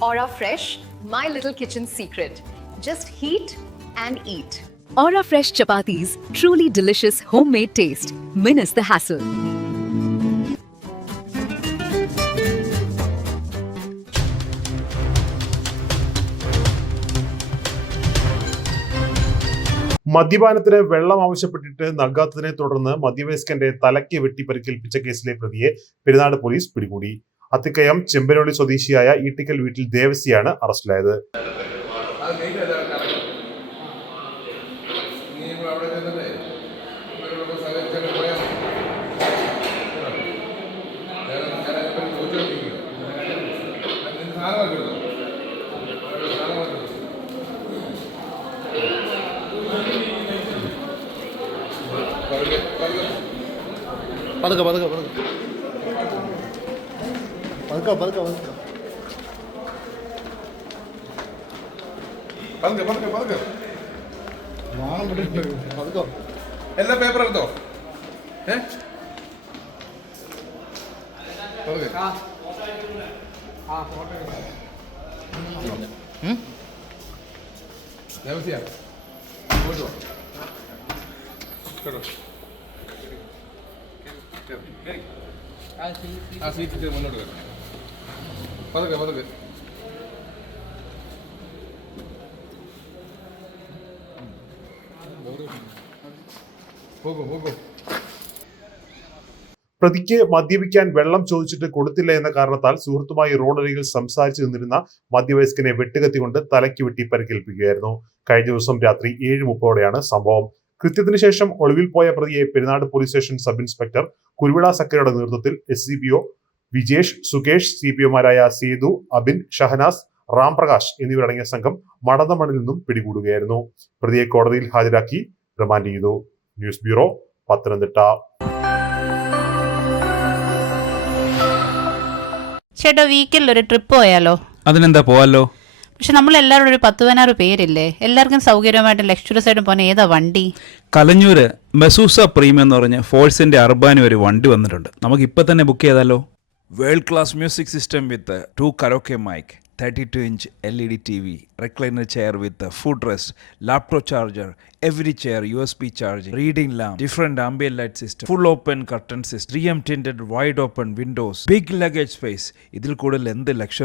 Aura Fresh, my little kitchen secret. Just heat and eat. Aura Fresh chapatis, truly delicious homemade taste. Minus the hassle. മദ്യപാനത്തിന് വെള്ളം ആവശ്യപ്പെട്ടിട്ട് നൽകാത്തതിനെ തുടർന്ന് മദ്യവേസ്കന്റെ തലയ്ക്ക് വെട്ടി പരിക്കേൽപ്പിച്ച കേസിലെ പ്രതിയെ Perunad police പിടികൂടി അത്തിക്കയം ചെമ്പനോളി സ്വദേശിയായ ഈട്ടിക്കൽ വീട്ടിൽ ദേവസിയാണ് അറസ്റ്റിലായത്. പതുക്കെ പതുക്കെ പതുക്കെ. പതുക്കെ പതുക്കെ പതുക്കെ പതുക്കെ. പതുക്കെ പതുക്കെ പതുക്കെ. നാണം വിട്ടിട്ട് പതുക്കെ. എല്ലാ പേപ്പർ എടുത്തോ? ഏ? പതുക്കെ. ദേവസ്യ ഇങ്ങോട്ട് വാ. കേട്ടോ? ആ സീറ്റ് മുന്നോട്ട് കേട്ടോ പതുക്കെ പതുക്കെ. പോകും പോകും പ്രതിക്ക് മദ്യപിക്കാൻ വെള്ളം ചോദിച്ചിട്ട് കൊടുത്തില്ല എന്ന കാരണത്താൽ സുഹൃത്തുമായി റോഡരികിൽ സംസാരിച്ചു നിന്നിരുന്ന മധ്യവയസ്കനെ വെട്ടുകത്തികൊണ്ട് തലയ്ക്ക് വെട്ടി പരിക്കേൽപ്പിക്കുകയായിരുന്നു. കഴിഞ്ഞ ദിവസം രാത്രി ഏഴ് മുപ്പതോടെയാണ് സംഭവം. കൃത്യത്തിന് ശേഷം ഒളിവിൽ പോയ പ്രതിയെ Perunad police station sub inspector Kuruvila സക്കരയുടെ നേതൃത്വത്തിൽ S C B O Vijesh Sukesh C P ഒമാരായ Sethu Abin Shahanas Ramprakash എന്നിവരടങ്ങിയ സംഘം മടന്നമണിൽ നിന്നും പിടികൂടുകയായിരുന്നു. പ്രതിയെ കോടതിയിൽ ഹാജരാക്കി റിമാൻഡ് ചെയ്തു. News bureau Pathanamthitta. ചേട്ടാ ഒരു ട്രിപ്പ് പോയാലോ? അതിനെന്താ പോവാലോ? പക്ഷെ നമ്മൾ എല്ലാവരും ഒരു പത്ത് പതിനാറ് പേരില്ലേ? എല്ലാവർക്കും സൗകര്യമായിട്ട് ലക്ഷറി ആയിട്ട് പോകാൻ ഏതാ വണ്ടി? കലഞ്ഞൂര് മെസൂസ പ്രീമിയം എന്ന് പറഞ്ഞ് ഫോഴ്സിന്റെ അർബാനി ഒരു വണ്ടി വന്നിട്ടുണ്ട്. നമുക്ക് ഇപ്പൊ തന്നെ ബുക്ക് ചെയ്താലോ? World class music system with two karaoke mic thirty two inch L E D T V recliner chair with foot rest laptop charger every chair U S P charge reading lamp different ambient light system full open curtain system three M tinted wide open windows big luggage space ഇതിൽ കൂടുതൽ എന്ത് luxury